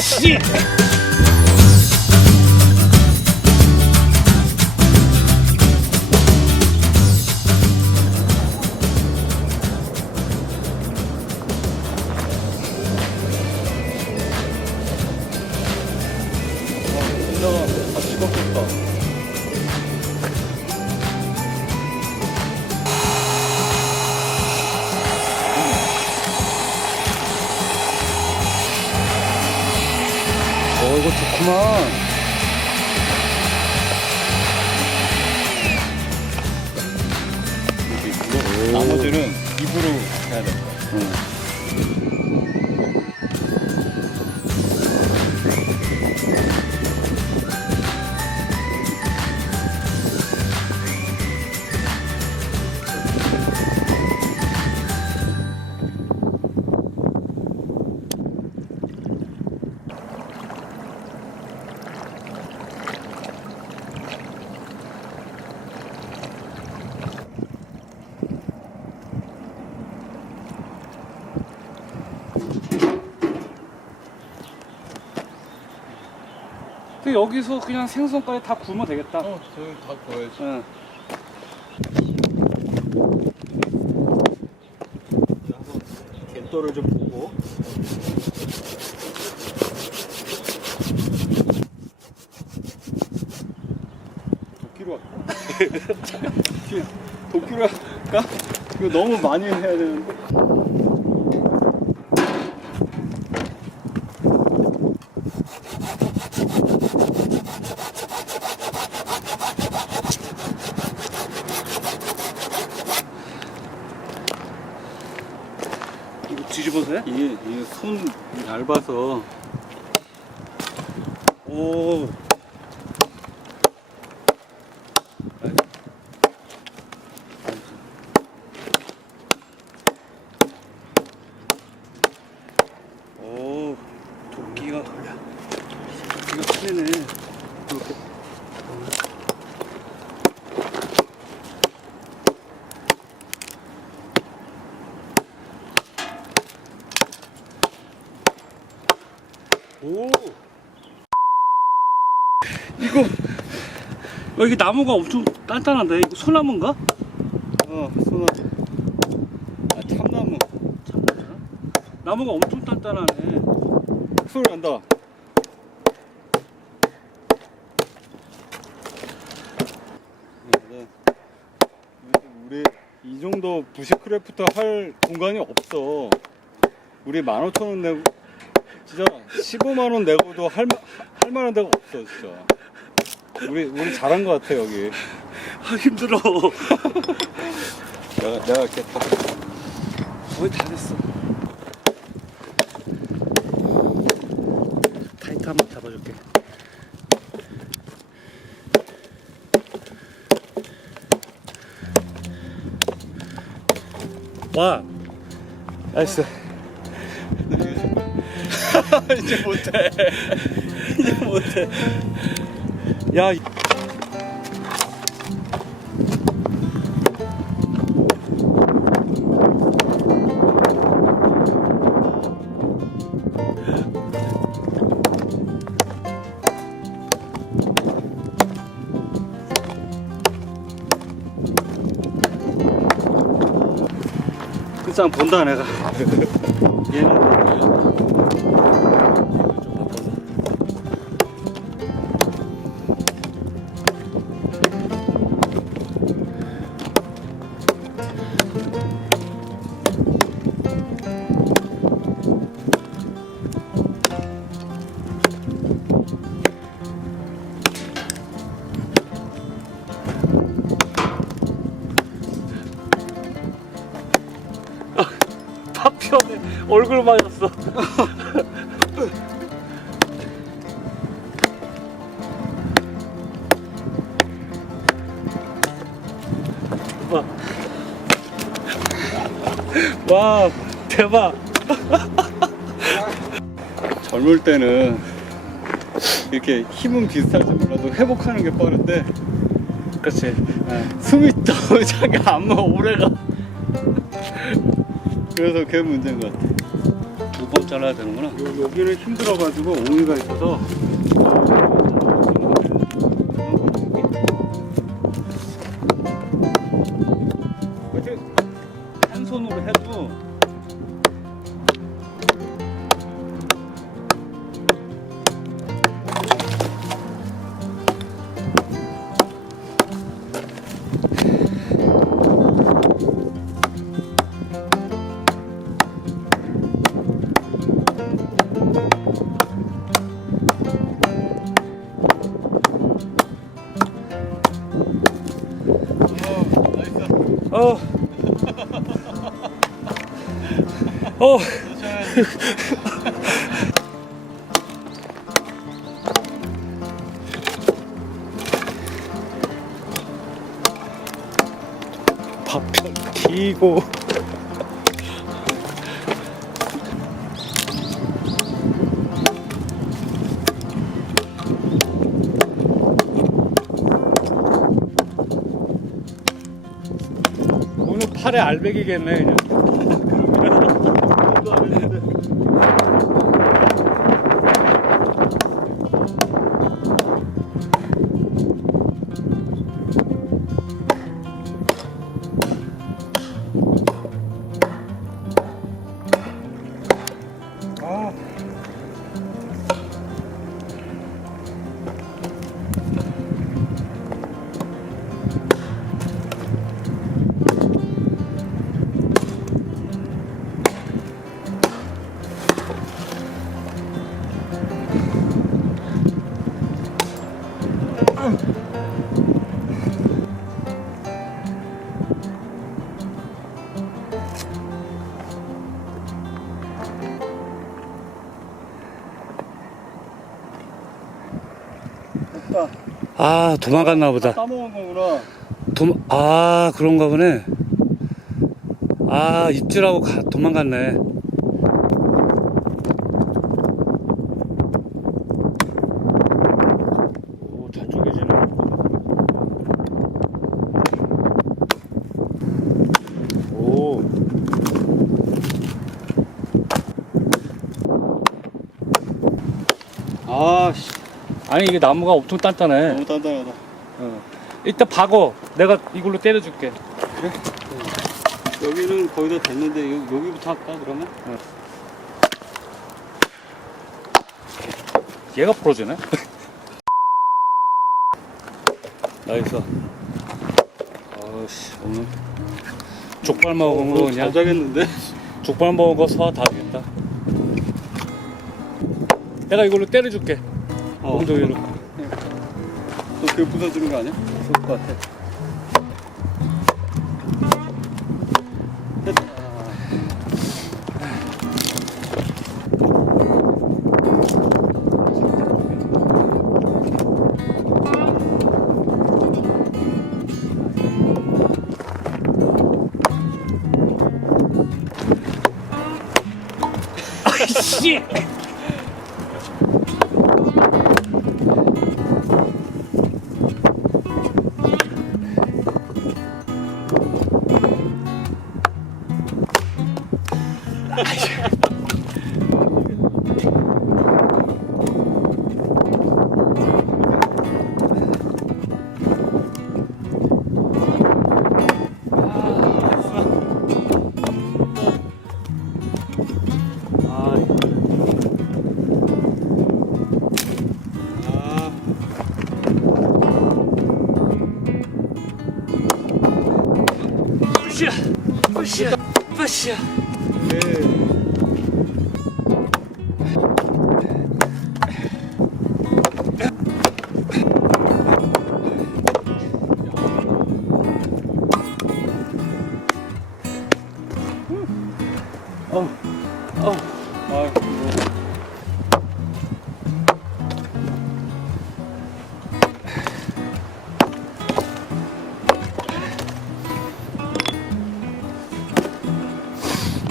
씨. 다 집었겠다. 이거 좋구만. 나머지는 입으로 해야 될 거야. 그 여기서 그냥 생선까지 다 구우면 되겠다. 저기 다 구워야지. 응. 갯도를 좀 보고. 도끼로 할까? 도끼로 할까? 이거 너무 많이 해야 되는데. 이거 뒤집어서 해? 이게 손 얇아서. 오. 오, 도끼가 크네. 이렇게. 오. 이거 여기 나무가 엄청 단단한데 이거 소나무인가? 소나무. 참나무. 참나무야? 나무가 엄청 단단하네. 소리 난다. 우리 이 정도 부시크래프트 할 공간이 없어. 우리 15,000원 내고 진짜 15만원 내고도 할 만한 데가 없어 진짜. 우리 잘한 것 같아 여기. 아 힘들어. 내가 이렇게 다 거의 다 됐어. 타이트 한번 잡아줄게. 와. 나이스. 이제 못해. 이제 못해. 야. 그 사람 본다 내가. 얘는 파편에 얼굴 맞았어. 와 대박. 젊을 때는 이렇게 힘은 비슷할지 몰라도 회복하는 게 빠른데 그렇지. 숨이 너무 자기 안마 오래가. 그래서 그게 문제인 것 같아. 두 번째 잘라야 되는구나. 여기는 힘들어가지고 옹이가 있어서. 한 손으로 해도 어. 어. 밥편 기고. 오늘 팔에 알배기겠네 그냥. 아. 아 도망갔나 보다. 따먹은 거구나. 아 그런가 보네. 아 입질하고 도망갔네. 오 잘 쪼개지네. 오. 아, 씨. 아니 이게 나무가 엄청 단단해. 너무 단단하다. 일단 박어. 내가 이걸로 때려줄게. 그래? 여기는 거의 다 됐는데 여기부터 할까 그러면? 얘가 부러지네. 나이스. 아씨 오늘 족발 먹은 거 잘 그냥 자겠는데? 족발 먹은 거 소화 다 되겠다. 내가 이걸로 때려줄게. 엉덩이로. 또 그게 부서지는 거 아니야? 좋을 것 같아. 아이씨. 으쌰, 으쌰.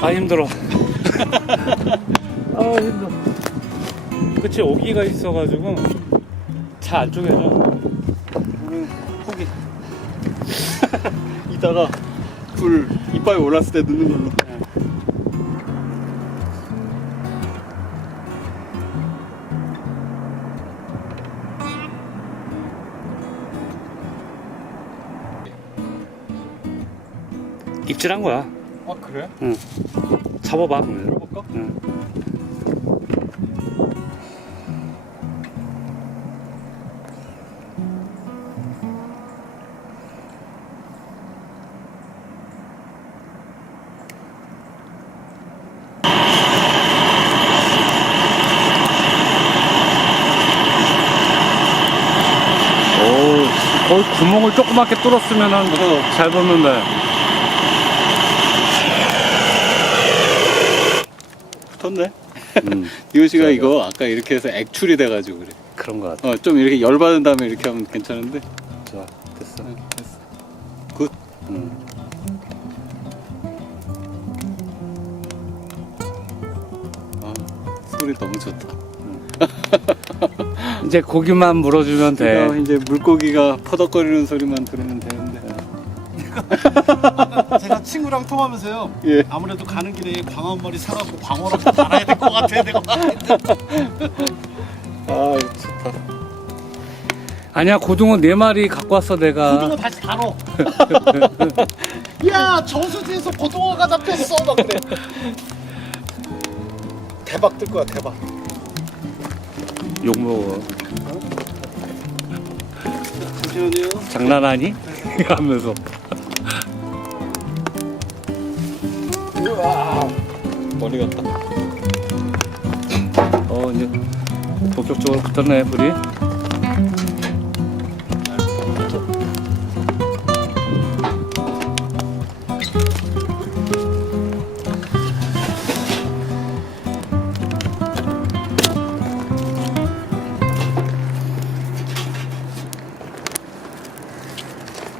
아 힘들어. 아 힘들어. 그치 오기가 있어가지고 잘 안 쪼개져. 오늘 포기. 이따가 불 이빨이 올랐을 때 넣는 걸로. 입질한 거야. 아 그래? 잡아봐 그러면. 들어볼까? 응. 오, 거의 구멍을 조그맣게 뚫었으면은 잘 붙는데. 붙었네. 이호씨가 이거 아까 이렇게 해서 액출이 돼가지고 그래. 그런 거 같아. 좀 이렇게 열받은 다음에 이렇게 하면 괜찮은데. 좋아, 됐어. 됐어. 굿. 아, 소리 너무 좋다. 이제 고기만 물어주면 돼. 이제 물고기가 퍼덕거리는 소리만 들으면 되는데. 제가 친구랑 통화하면서요. 예. 아무래도 가는 길에 광어머리 사갖고 광어라도 달아야 될 것 같아. 내가 아, 이거 좋다. 아니야, 고등어 4마리 갖고 왔어 내가. 고등어 다시 달어. 야, 저수지에서 고등어가 잡혔어. 막 그래. 대박 뜰 거야, 대박. 욕 먹어. 잠시만요. 장난하니? 하면서. 머리 같다. 이제 본격적으로 붙었네 불이.